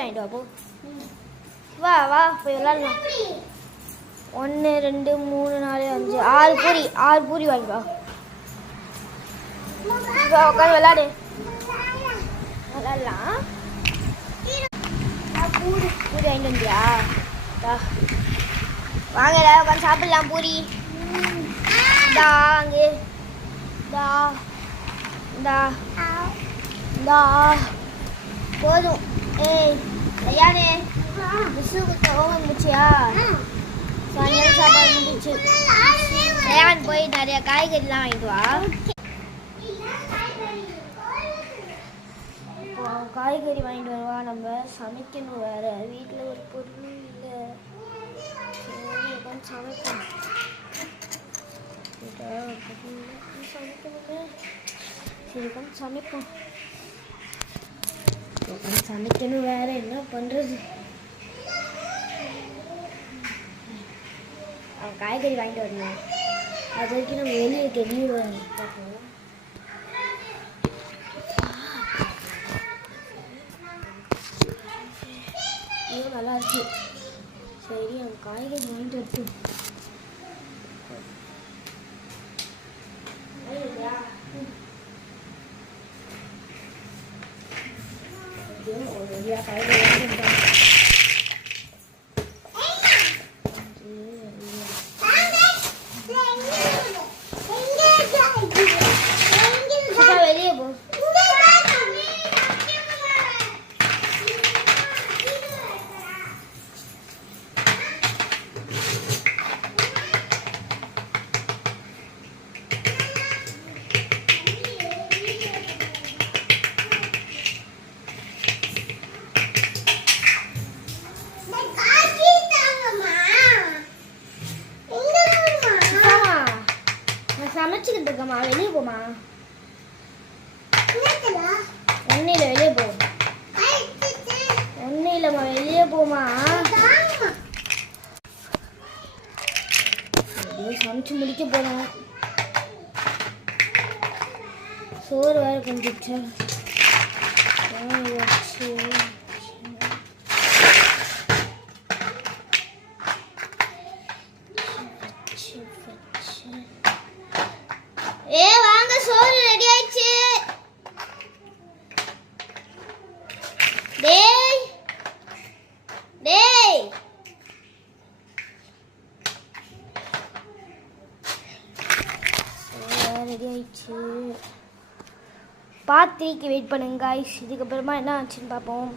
வாங்கிட்டு வா போ. வா வா போய் விளாடலாம். 1 2 3 4 5 6 பூரி வாங்கிட்டு வா. வா உட்காந்து விளாடு. விளாடலாம். பூரி வாங்கிட்டு வந்தியா? வாங்கடா உட்காந்து சாப்பிடலாம் பூரி. டா அங்கே டா டா டா போதும். ஏய் ஐயானே மிஸ்ஸுக்கு தோகம் முடிச்சியா? சாயங்காலம் சாப்பாடு முடிச்சு ஐயான் போய் நிறைய காய்கறிலாம் வாங்கிட்டு வா. காய்கறி வாங்கிட்டு வருவா. நம்ம சமைக்கணும். வேற வீட்டில் ஒரு பொருளும் இல்லை. சரி உட்காந்து சமைக்கணும். சரி உட்காந்து சமைப்போம். உட்காந்து சமைக்கணும். வேற என்ன பண்ணுறது? அவன் காய்கறி வாங்கிட்டு வரணும். அது வரைக்கும் நம்ம வெளியே வெளியே பார்ப்போம். ஐயோ நல்லா இருக்கு. சரி அவன் காய்கறி வாங்கிட்டு வரட்டும். காய்கறி வாங்கிட்டு வெளியே போ. சமைச்சுக்கிட்டு இருக்கமா, வெளியே போமா. ஒன்னும் இல்லை வெளியே போ. ஒன்னும் இல்லைம்மா வெளியே போமா. சமைச்சு முடிக்க போறோம். சோறு வேற கொஞ்சம் வச்சு வாங்க சோறு ரெடி ஆயிடுச்சு. டேய் டேய் ரெடி ஆயிடுச்சு. பார்ட் 3க்கு வெயிட் பண்ணுங்க गाइस. இதுக்கப்புறமா என்ன ஆச்சுன்னு பார்ப்போம்.